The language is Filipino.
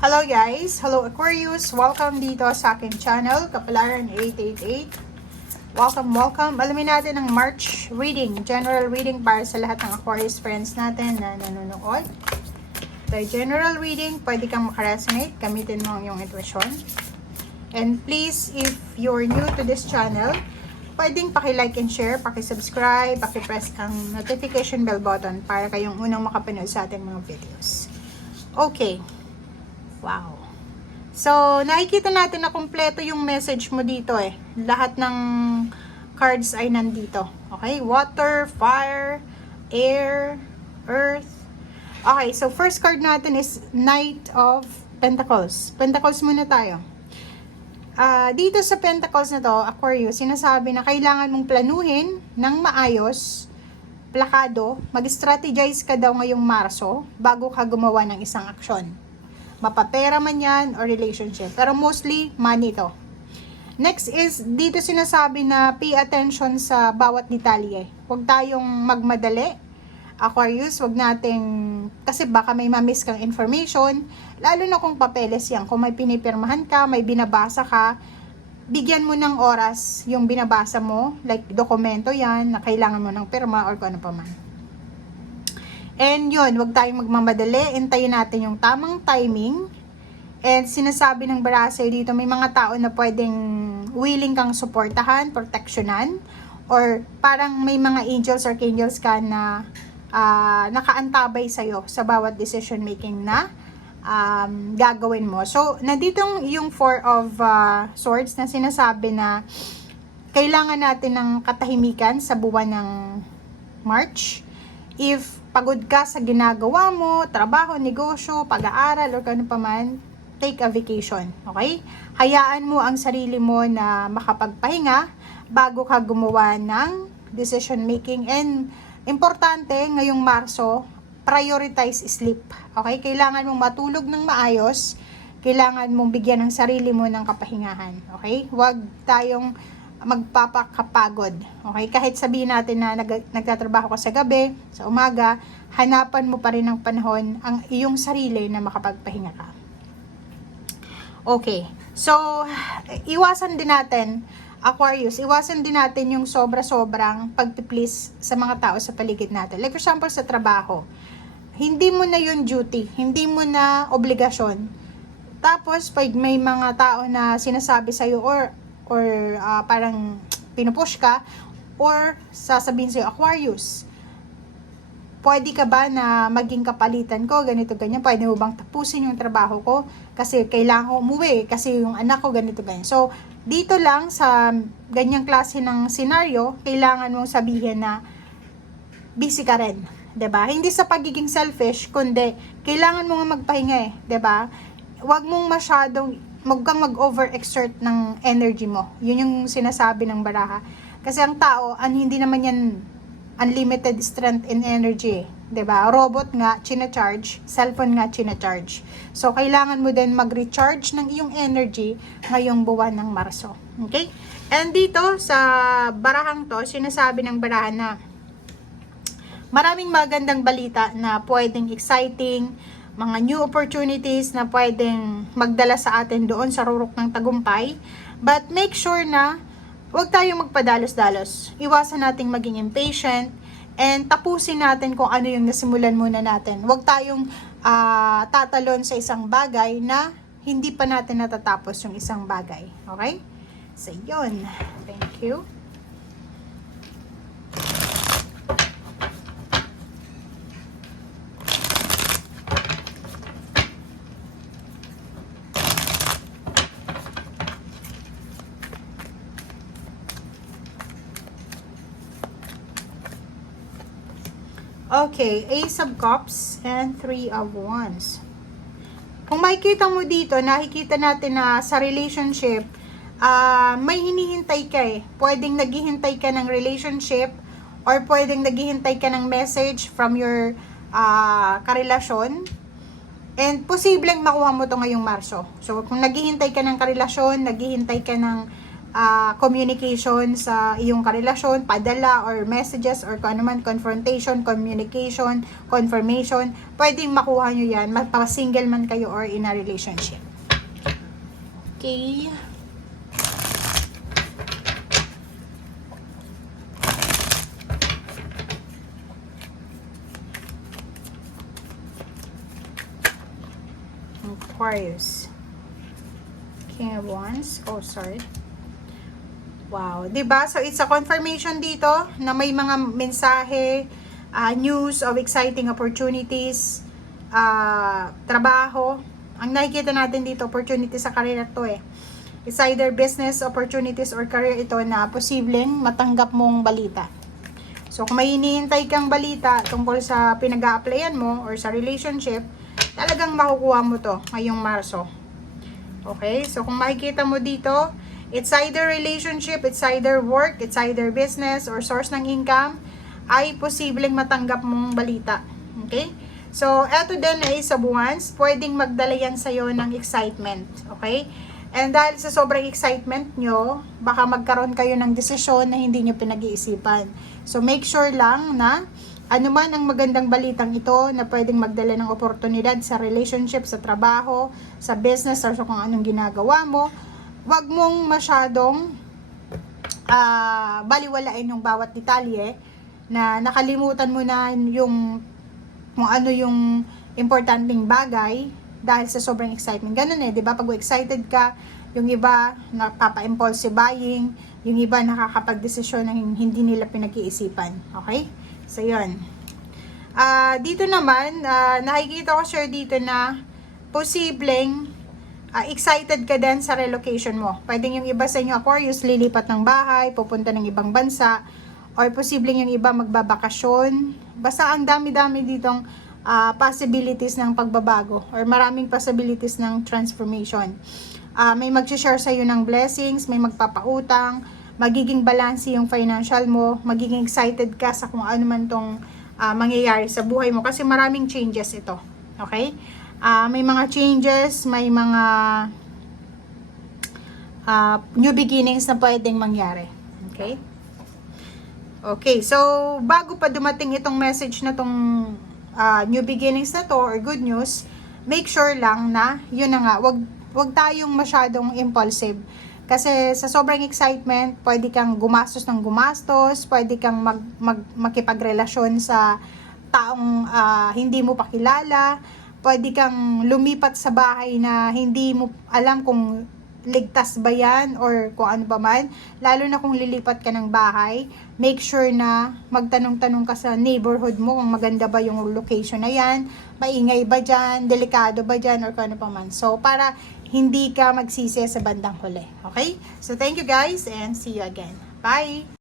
Hello guys! Hello Aquarius! Welcome dito sa aking channel, Kapalaran 888. Welcome! Alamin natin ang March reading, general reading para sa lahat ng Aquarius friends natin na nanonood. By general reading, pwede kang makaresonate, gamitin mo ang iyong intuition. And please, if you're new to this channel, pwedeng paki-like and share, paki-subscribe, paki-press ang notification bell button para kayong unang makapanood sa ating mga videos. Okay. Wow. So, nakikita natin na kumpleto yung message mo dito eh. Lahat ng cards ay nandito. Okay? Water, fire, air, earth. Okay, so first card natin is Knight of Pentacles. Pentacles muna tayo. Dito sa Pentacles na to, Aquarius, sinasabi na kailangan mong planuhin ng maayos, plakado, mag-strategize ka daw ngayong Marso bago ka gumawa ng isang aksyon. Mapapera man yan or relationship. Pero mostly, money to. Next is, dito sinasabi na pay attention sa bawat detalye. Huwag tayong magmadali. Aquarius, huwag nating, kasi baka may mamiss kang information, lalo na kung papeles yan. Kung may pinipirmahan ka, may binabasa ka, bigyan mo ng oras yung binabasa mo, like dokumento yan, na kailangan mo ng pirma or kung ano pa man. And yun, huwag tayong magmamadali, hintayin natin yung tamang timing. And sinasabi ng Barasay dito, may mga tao na pwedeng willing kang suportahan, proteksyonan, or parang may mga angels or archangels ka na nakaantabay sa'yo sa bawat decision making na gagawin mo. So, nandito yung Four of Swords na sinasabi na kailangan natin ng katahimikan sa buwan ng March. If pagod ka sa ginagawa mo, trabaho, negosyo, pag-aaral, or kano pa man, take a vacation, okay? Hayaan mo ang sarili mo na makapagpahinga bago ka gumawa ng decision making. And importante, ngayong Marso, prioritize sleep, okay? Kailangan mong matulog ng maayos, kailangan mong bigyan ng sarili mo ng kapahingahan, okay? Huwag tayong magpapakapagod. Okay? Kahit sabihin natin na nagtatrabaho ka sa gabi, sa umaga, hanapan mo pa rin ng panahon ang iyong sarili na makapagpahinga ka. Okay. So, iwasan din natin, Aquarius, iwasan din natin yung sobra-sobrang pagpiplease sa mga tao sa paligid natin. Like for example, sa trabaho. Hindi mo na yun duty. Hindi mo na obligasyon. Tapos, pag may mga tao na sinasabi sa'yo or parang pinupush ka or sasabihin sa'yo, Aquarius, pwede ka ba na maging kapalitan ko, ganito, ganyan, pwede mo bang tapusin yung trabaho ko kasi kailangan ko umuwi, kasi yung anak ko ganito, ganyan. So, dito lang sa ganyang klase ng senaryo, kailangan mong sabihin na busy ka rin, 'di ba? Hindi sa pagiging selfish, kundi kailangan mo nga magpahinga eh, 'di ba? Huwag mong huwag kang mag-overexert ng energy mo. Yun yung sinasabi ng baraha. Kasi ang tao, hindi naman yan unlimited strength and energy. 'Di ba? Robot nga, china-charge. Cellphone nga, china-charge. So, kailangan mo din mag-recharge ng iyong energy ngayong buwan ng Marso. Okay? And dito, sa barahang to, sinasabi ng baraha na maraming magandang balita na pwedeng exciting, mga new opportunities na pwedeng magdala sa atin doon sa rurok ng tagumpay. But make sure na huwag tayong magpadalos-dalos. Iwasan nating maging impatient and tapusin natin kung ano yung nasimulan muna natin. Huwag tayong tatalon sa isang bagay na hindi pa natin natatapos yung isang bagay. Okay? So, yun. Thank you. Okay, Ace of Cups and Three of Wands. Kung makikita mo dito, nakikita natin na sa relationship, may hinihintay ka eh. Pwedeng naghihintay ka ng relationship or pwedeng naghihintay ka ng message from your karelasyon. And posibleng makuha mo to ngayong Marso. So, kung naghihintay ka ng karelasyon, naghihintay ka ng communication sa iyong karelasyon, padala or messages or kung ano man, confrontation, communication, confirmation, pwedeng makuha nyo yan, magpa-single man kayo or in a relationship. Okay. Aquarius. King of Wands. Oh, sorry. Wow. Diba? So, it's a confirmation dito na may mga mensahe, news of exciting opportunities, trabaho. Ang nakikita natin dito, opportunity sa career to eh. It's either business opportunities or career ito na posibleng matanggap mong balita. So, kung may hinihintay kang balita tungkol sa pinag-a-applyan mo or sa relationship, talagang makukuha mo to ngayong Marso. Okay? So, kung makikita mo dito, it's either relationship, it's either work, it's either business, or source ng income, ay posibleng matanggap mong balita. Okay? So, eto din ay sa Wands, pwedeng magdala yan sa'yo ng excitement. Okay? And dahil sa sobrang excitement nyo, baka magkaroon kayo ng desisyon na hindi nyo pinag-iisipan. So, make sure lang na anuman ang magandang balitang ito na pwedeng magdala ng oportunidad sa relationship, sa trabaho, sa business, or sa kung anong ginagawa mo, wag mong masyadong baliwalain yung bawat detalye na nakalimutan mo na yung kung ano yung importanteng bagay dahil sa sobrang excitement. Ganun eh, di ba? Pag excited ka, yung iba napapa-impulsive buying, yung iba nakakapag-desisyon na hindi nila pinag-iisipan. Okay? So, yun. Dito naman, nakikita ko sir dito na posibleng excited ka din sa relocation mo. Pwedeng yung iba sa inyo Aquarius, lilipat ng bahay, pupunta ng ibang bansa, or posibleng yung iba magbabakasyon. Basta ang dami-dami ditong possibilities ng pagbabago or maraming possibilities ng transformation. May mag-share sa iyo ng blessings, may magpapautang, magiging balance yung financial mo, magiging excited ka sa kung ano man tong mangyayari sa buhay mo kasi maraming changes ito. Okay? May mga changes, may mga new beginnings na pwedeng mangyari. Okay? Okay, so bago pa dumating itong message na tong new beginnings na to or good news, make sure lang na yun na nga, wag tayong masyadong impulsive. Kasi sa sobrang excitement, pwede kang gumastos ng gumastos, pwede kang makipagrelasyon sa taong hindi mo pakilala, pwede kang lumipat sa bahay na hindi mo alam kung ligtas ba yan or kung ano pa man. Lalo na kung lilipat ka ng bahay, make sure na magtanong-tanong ka sa neighborhood mo kung maganda ba yung location na yan, maingay ba dyan, delikado ba dyan, or kung ano pa man. So, para hindi ka magsisi sa bandang huli. Okay? So, thank you guys and see you again. Bye!